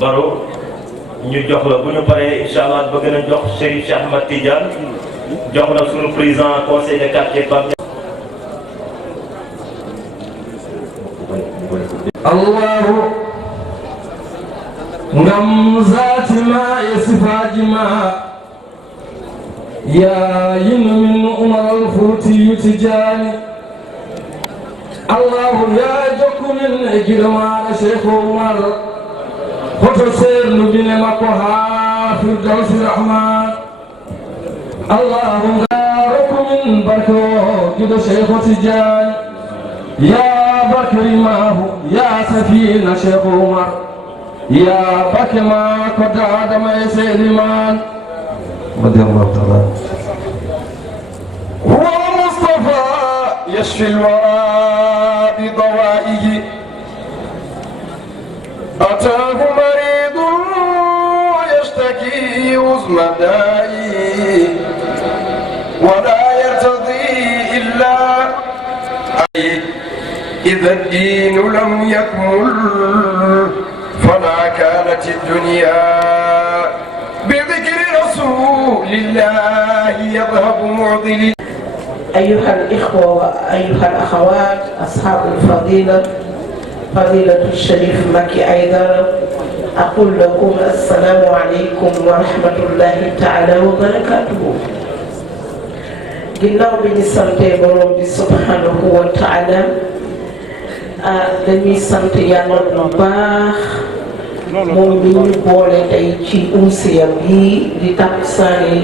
Baro ñu jox la bu ñu paree incha allah bëgg na jox Chérif Cheikh Ahmad Tidiane jox la sunu président conseil de quartier Pape. Allahu ngam zaati ma e sifaaji ma yaa yinno min Umar al-Fuuti Tijaani Allahu yaa jokku min e giɗo maaɗa Cheikh Umar hoto seernu bine makko haa Firdawsi Rahman Allahu yaa rokku min barke o giɗo Cheikh Tijaani yaa barke rimaahu yaa safiina Cheikh Umar yaa barke ma ko daadama e Seliman radiyallahu ta'ala huwa Mustafa yashfi al-wara bi dawaihi ataahu maridun wa yashtaki uzma da'i wa la yartadi illa إذا الدين لم يكمل فما كانت الدنيا بذكر رسول الله يذهب معضل. أيها الإخوة وأيها الأخوات أصحاب الفضيلة فضيلة الشريف مكي أيضا أقول لكم السلام عليكم ورحمة الله تعالى وبركاته. ginnaaw bi ñu sante borom bi subhanahu wa taala dañuy sant yàlla bu baax moom mi ñu boole tey ci umsiya bi di takkusaani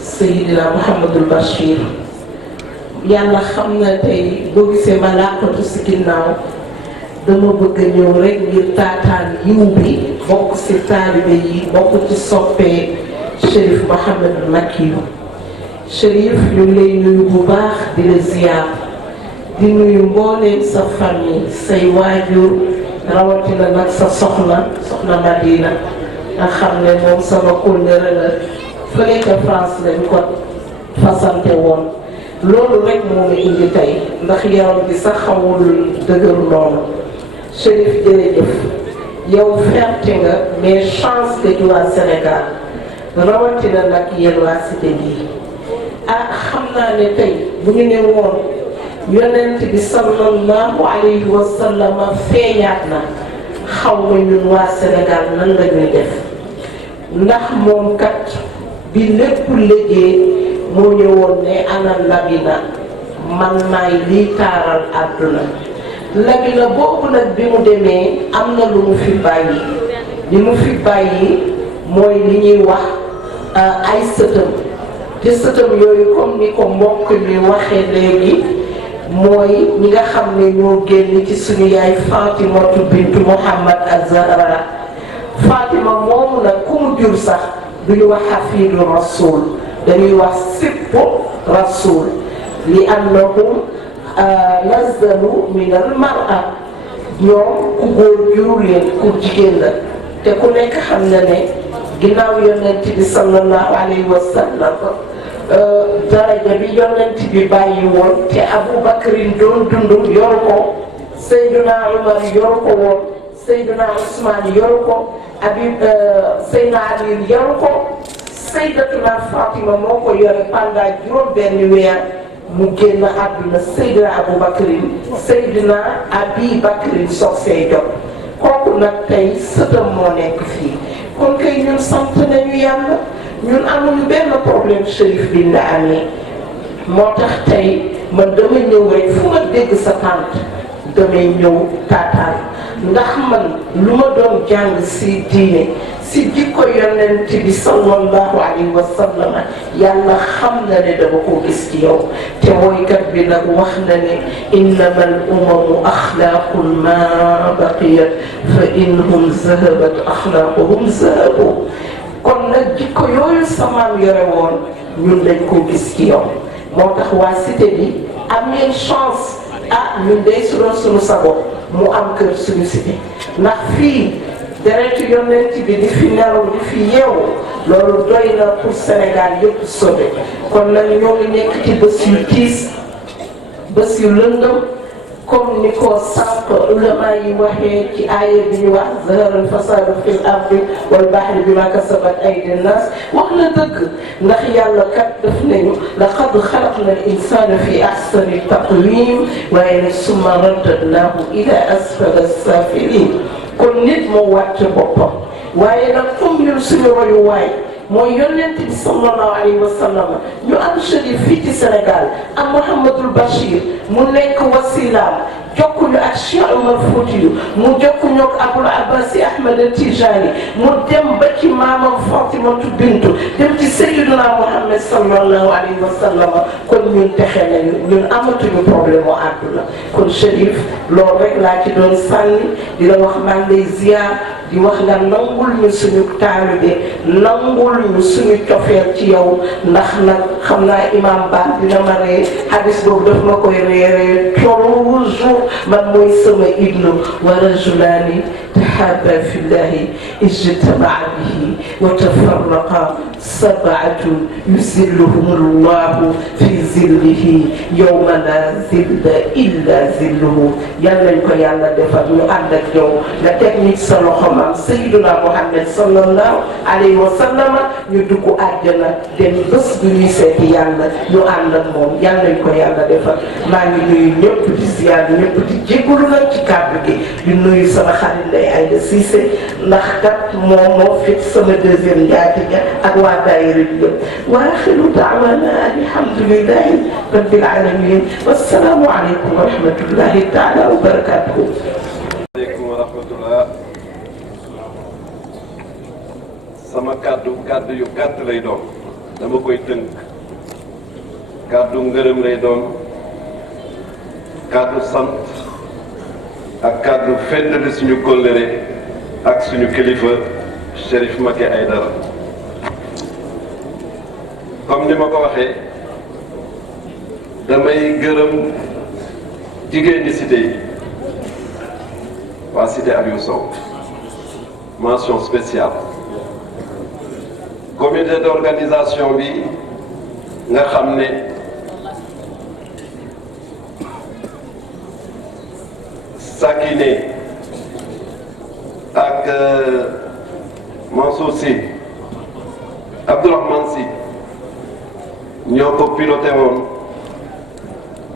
Seydina Mouhamadul Bachir yàlla xam na tey boo gisee ma làqatu si ginnaaw dama bëgg a ñëw rek ngir taataan yiw bi bokk si taalibe yi bokk ci soppee Chérif Mouhamadul Macky Chérif ñu ngi lay nuyu bu baax di la ziyaar di nuyu mbooleem sa famille say waajur rawatina nag sa soxna Madina nga xam ne moom sama kóllëre la fële ca France lañ ko fasante woon loolu rek moo ma indi tey ndax yaram bi sax xawul dëgëru noonu Chérif jërëjëf yow fierté nga mais chance que ci waa Sénégal rawatina nag yéen waa cité bii xam naa ne tey bu ñu ne woon yonent bi sallallahu alayhi wa sallam feeñaat na xaw ma ñun waa Sénégal nan la ñuy def ndax moom kat bi lépp liggéey moo ñëwoon ne ana labina man maay lii taaral àdduna labina boobu nag bi mu demee am na lu mu fi bàyyi li mu fi bàyyi mooy li ñuy wax ay sëtam te sëtam yooyu comme ni ko mbokk mi waxee léegi mooy ñi nga xam ne ñoo génn ci suñu yaay Fatimatu bintu Muhammad az-Zahra Fatima moomu nag ku mu jur sax duñu wax hafidu rasul dañuy wax sippu rasul li annahum nazzalu min al mar'a ñoom ku góor juru leen ku jigéen la te ku nekk xam na ne ginnaaw yonent bi sallallahu alayhi wa sallam daraja bi yonent bi bàyyi woon te Aboubacarin doon dund yor ko Seydina Umar yor ko woon Seydina Ousmane yor ko Seydina Ali yor ko Seydatuna Fatima moo ko yore pendant juróom-benni weer mu génn àdduna Seydina Aboubacarin Seydina Abi Bakrin soog see jot kooku nag tey sëtam moo nekk fii kon kay ñun sant nañu yàlla ñun amuñu benn problème Chérif bi nga amee moo tax tey man dama ñëw rek fu ma dégg sa tànt damay ñëw taataan ndax man lu ma doon jàng si diine si jikko yonent bi sallallahu alayhi wa sallam yàlla xam na ne dama ko gis ci yow te woykat bi nag wax na ne innama al umamu axlaaqun ma baqiyat fa inhum zahabat axlaaquhum zahabu kon nag jikko yooyu samaam yore woon ñun dañ ko gis ci yow moo tax waa cité bi am ngeen chance ñun day su doon suñu sago mu am kër suñu cité ndax fii deretu yonent bi di fi nelaw di fi yeewu loolu doy na pour Sénégal yëpp sauvé kon nag ñoo ngi nekk ci bés yu tiis bés yu lëndëm comme ni ko sànq ulama yi waxee ci aaya bi ñu wax zahara al-fasadu fil ardi wal bahri bima kasabat aydi nnas wax na dëgg ndax yàlla kat def nañu laqad xalaqna al-insana fi ahsani taqwim waaye nag summa radadnahu ila asfala safilin kon nit moo wàcc boppam waaye nag comme ñun suñu royuwaay mooy yonent bi sallallahu alayhi wa sallam ñu am Chérif fii ci Sénégal am Mouhamadul Bachir mu nekk wasilaam jokkuñu ak Cheikh Omar Foutiyou mu jokkuñu ak Aboul Abbas Ahmed Tijani mu dem ba ci maamam Fatimatu Bintu dem ci Sayyiduna Muhammad sallallahu alayhi wa sallam kon ñun texe nañu ñun amatuñu problème mu àdduna kon Chérif loolu rek laa ci doon sànni di la wax maa ngi lay ziar di wax nga nangul ñu suñu taalibe nangul ñu suñu cofeel ci yow ndax nag xam naa imam Ba dina ma ree hadis boobu daf ma koy reeree toujours man mooy sama ibnu wa rajulaani tahabba fillahi ijtamaa bihi wa tafarraqa sabaatun yuzilluhum llahu fi zillihi yawma la zilla illa zilluhu yal nañ ko yàlla defal ñu ànd ak yow nga teg nit sa loxo maam Sayyiduna Muhammad sallallahu alayhi wa sallam ñu dugg àjjana dem bés bu ñuy seeti yàlla ñu ànd ak moom yal nañ ko yàlla defal maa ngi nuyu ñëpp di ziyaar ñëpp di jégalu nag ci kàddu gi di nuyu sama xarit Ndeye Aïda Cissé ndax kat moom moo fit sama deuxième njaatige ak waa daayira bi yëpp wa axiru daawana alhamdulillahi rabbil alamin wassalaamu aleykum wa rahmatullahi taala wa barakatuhu. aleykum wa rahmatullah. sama kàddu yu gàtt lay doon dama koy tënk kàddu ngërëm lay doon kàddu sant ak kàddu feddali suñu kóllëre ak suñu kilifa Chérif Mbacké Aïdara comme ni ma ko waxee damay gërëm jigéen ñi cité yi waa cité Aliou Sow mention spéciale comité d'organisation bi nga xam ne Sakiné ak Mansour Sy Abdourahmane Sy ñoo ko piloté woon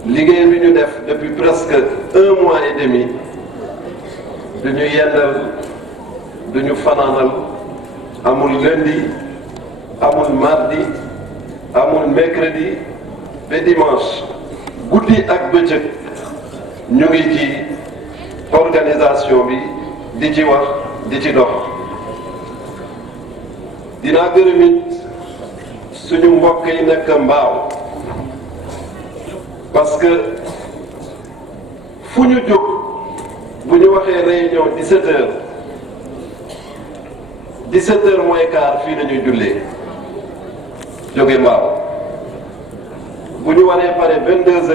liggéey bi ñu def depuis presque 1 mois et demi du ñu yendal du ñu fanaanal amul lundi amul mardi amul mercredi ba dimanche guddi ak bëccëg ñu ngi ci organisation bi di ci wax di ci dox dinaa gërëm it suñu mbokk yi nekk mbaaw parce que fu ñu jóg bu ñu waxee réunion 17h 17h moins quart fii nañuy jullee jóge mbaaw bu ñu waree pare 22h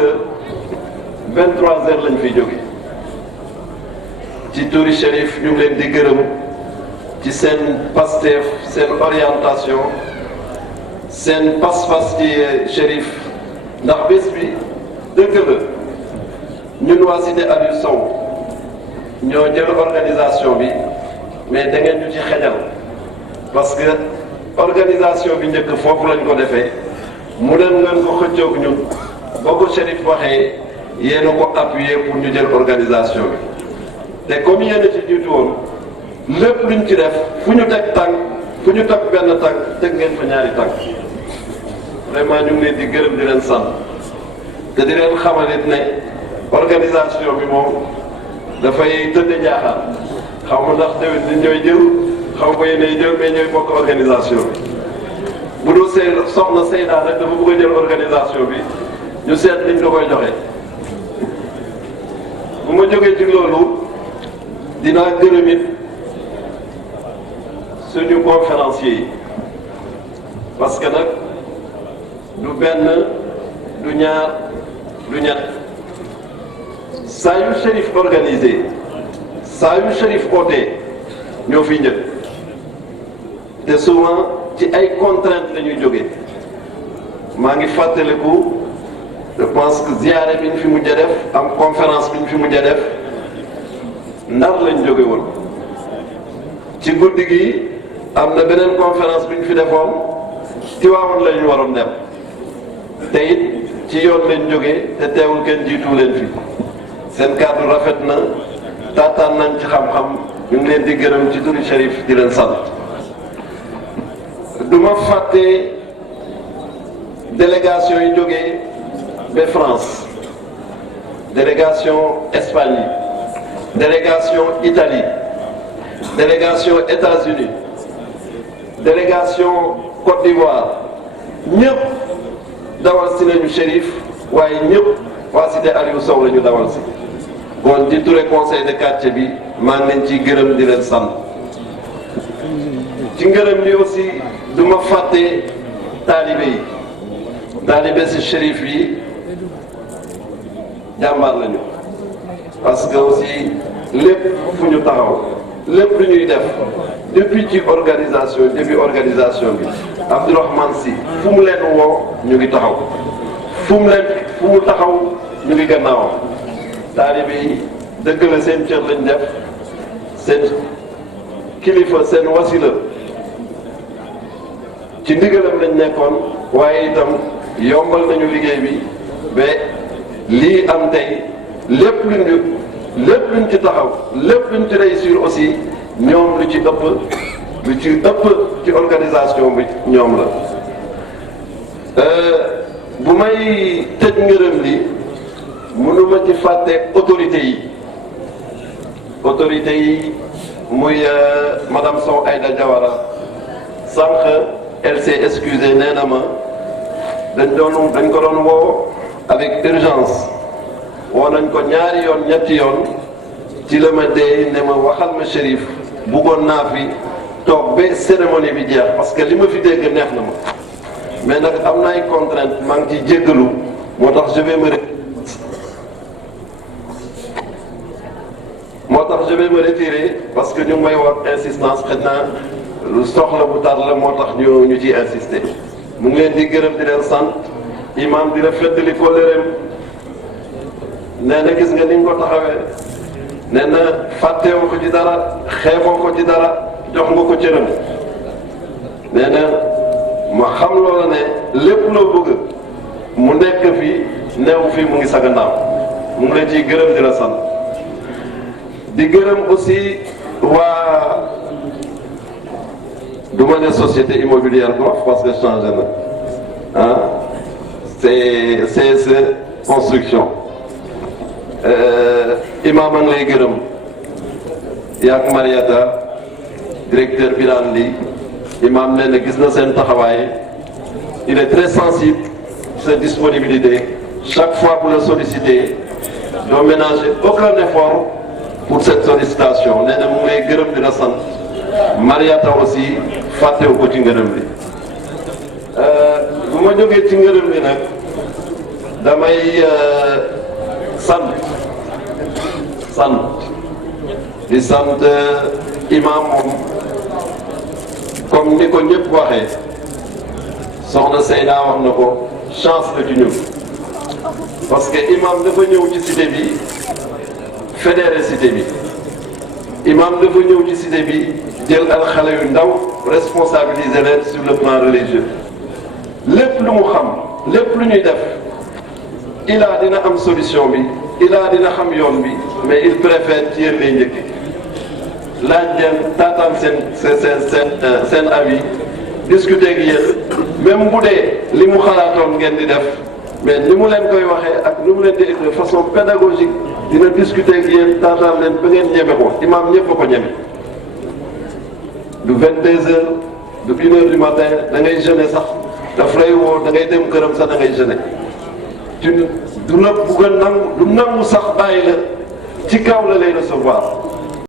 23h lañ fiy jóge ci turi Chérif ñu ngi leen di gërëm ci seen Pastef seen orientation seen pas-pas ci Chérif ndax bés bi dëgg la ñun waa cité Aliou Sow ñoo jël organisation bi mais da ngeen ñu ci xejal parce que organisation bi njëkk foofu lañ ko defee mu leen ngeen ko xëccoog ñun boo ko Chérif waxee yéen a ko appuyer pour ñu jël organisation bi te comme yéen a ci jiitu woon lépp luñ ci def fu ñu teg tànk fu ñu teg benn tànk teg ngeen fa ñaari tànk vraiment ñu ngi leen di gërëm di leen sant te di leen xamalit ne organisation bi moom dafay tëdde jaaxal xaw ma ndax déwén ni ñooy jël xaw ma yéenay jël mais ñooy bokk organisation bi bu dul soxna Seyda rek dafa bëgg a jël organisation bi ñu seet niñ la koy joxe bu ma jógee ci loolu dinaa gërëm it suñu conférencier yi parce que nag du benn du ñaar du ñett saa yu Chérif organisé saa yu Chérif ootee ñoo fiy njëkk te souvent ci ay contraintes la ñuy jógee maa ngi fàttaliku je pense que ziyaare bi ñu fi mujj a def am conférence bi ñu fi mujj a def Ndar lañ jóge woon ci guddi gi am na beneen conférence bi ñu fi defoon Tiwaawan lañu waroon dem te it ci yoon lañ jógee te teewul kenn jiitu leen fi seen kàddu rafet na taataan nañ ci xam-xam ñu ngi leen di gërëm ci turi Chérif di leen sant du ma fàtte délégation yi jógee ba France délégation Espagne délégation Italie délégation États-Unis délégation Côte d'Ivoire ñëpp dawal si nañu Chérif waaye ñëpp waa cité Aliou Sow la ñu dawal si kon di ture conseil de quartier bi maa ngi leen ciy gërëm di leen sant ci ngërëm li aussi du ma fàtte taalibe yi taalibe si Chérif yi jàmbaar lañu parce que aussi lépp fu ñu taxaw lépp lu ñuy def depuis ci organisation début organisation bi Abdourahmane Sy fu mu leen woo ñu ngi taxaw fu mu taxaw ñu ngi gannaawam taalibe yi dëgg la seen cër lañ def seen kilifa seen wasila ci ndigalam lañ nekkoon waaye itam yombal nañu liggéey bi ba lii am tey lépp luñ ci taxaw lépp luñ ci réussir aussi ñoom lu ci ëpp ci organisation bi ñoom la bu may tëj ngërëm li mënuma ci fàtte autorité yi muy madame Sow Aïda Diawara sànq elle s'est excusée nee na ma dañ ko doon woo avec urgence woo nañ ko ñaari yoon ñetti yoon ci la ma dee ne ma waxal ma Chérif buggoon naa fi toog ba cérémonie bi jeex parce que li ma fi dégg neex na ma mais nag am na ay contraintes maa ngi ciy jéggalu moo tax je vais me retirer parce que ñu ngi may wax insistance xëy na lu soxla bu tar la moo tax ñu ciy insister mu ngi leen di gërëm di leen sant imam di la feddali ko lëreem nee na gis nga ni nga ko taxawee nee na fàtteewoo ko ci dara xeeboo ko ci dara jox nga ko cëram nee na ma xam loola ne lépp loo bëgg mu nekk fii neew fii mu ngi sa gannaaw mu ngi leen ciy gërëm di la sant di gërëm aussi waa du ma ne société immobilière Golf parce que changé na ah c'est CSE construction imam a ngi lay gërëm yaak Mariata directeur Birane Ly imam nee na gis na seen taxawaay il est très sensible sa disponibilité chaque fois bu la solliciter doo ménager aucun effort pour cette sollicitation nee na mu ngay gërëm di la sant Mariata aussi fàttewu ko ci ngërëm bi bu ma jógee ci ngërëm bi nag damay sant di sant imam moom comme ni ko ñëpp waxee soxna Seyda wax na ko chance la ci ñun parce que imam dafa ñëw ci cité bi fédéré cité bi imam dafa ñëw ci cité bi jël al xale yu ndaw responsabiliser leen sur le plan religieux lépp lu mu xam lépp lu ñuy def ilaa dina am solution bi ilaa dina xam yoon bi mais il préfère ci yéen lay njëkk laaj leen taataan seen avis discuter ak yéen même bu dee li mu xalaatoon ngeen di def mais ni mu leen koy waxee ak ni mu leen di de façon pédagogique dina discuter ak yéen taataan leen ba ngeen ñeme ko imam ñëpp a ko ñeme du 22h du 1h du matin da ngay jeûner sax daf lay woo da ngay dem këram sax da ngay jeûner du la bugg a nangu du nangu sax bàyyi la ci kaw la lay recevoir